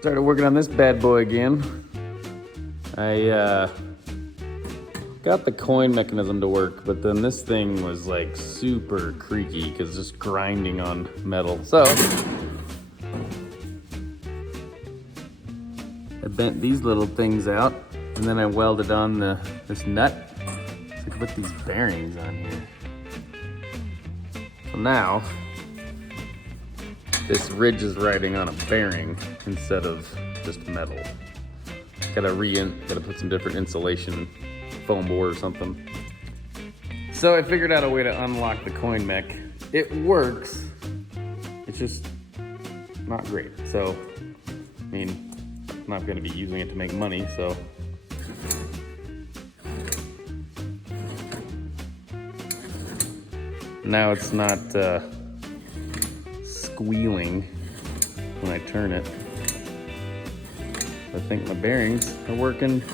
Started working on this bad boy again. I got the coin mechanism to work, but then this thing was like super creaky because just grinding on metal. So I bent these little things out and then I welded on this nut so I could put these bearings on here. So now this ridge is riding on a bearing instead of just metal. Gotta put some different insulation, foam board or something. So I figured out a way to unlock the coin mech. It works, it's just not great. So, I mean, I'm not gonna be using it to make money, so. Now it's not squealing when I turn it. I think my bearings are working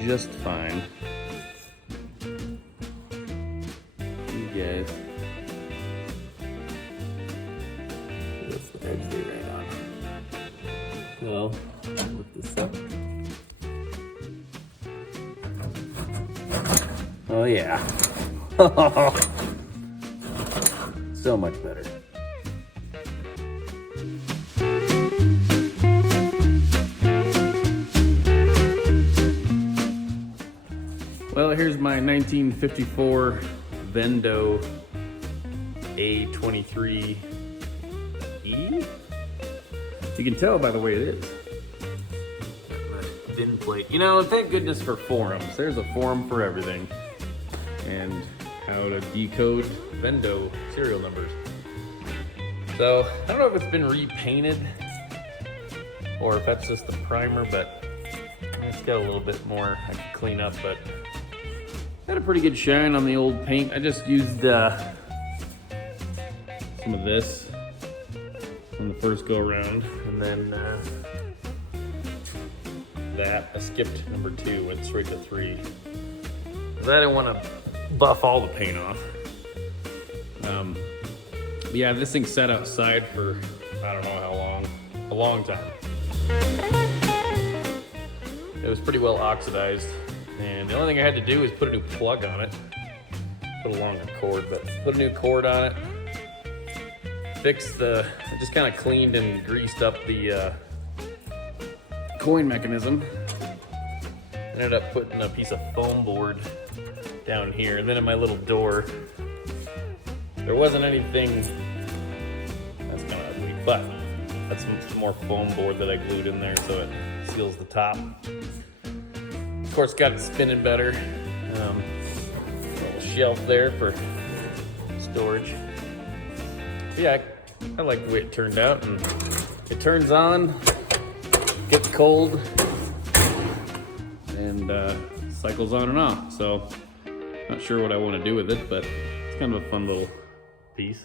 just fine. You guys. What's the edge be right on? Well, lift this up. Oh yeah. So much better. Well, here's my 1954 Vendo A53E. You can tell by the way it is. Thin plate. You know, thank goodness for forums. There's a forum for everything. And how to decode Vendo serial numbers. So, I don't know if it's been repainted or if that's just the primer, but it's got a little bit more I could clean up, but had a pretty good shine on the old paint. I just used some of this on the first go around, and then that. I skipped number 2, went straight to 3. Because I didn't want to buff all the paint off. Yeah, this thing sat outside for I don't know how long, a long time. It was pretty well oxidized, and the only thing I had to do was put a new plug on it. Put a longer cord, but put a new cord on it. I just kind of cleaned and greased up the coin mechanism. Ended up putting a piece of foam board down here, and then in my little door, there wasn't anything, that's kind of ugly, but that's some more foam board that I glued in there so it seals the top. Of course, got it spinning better. Little shelf there for storage. But yeah, I like the way it turned out, and it turns on, gets cold, and cycles on and off. So, not sure what I want to do with it, but it's kind of a fun little piece.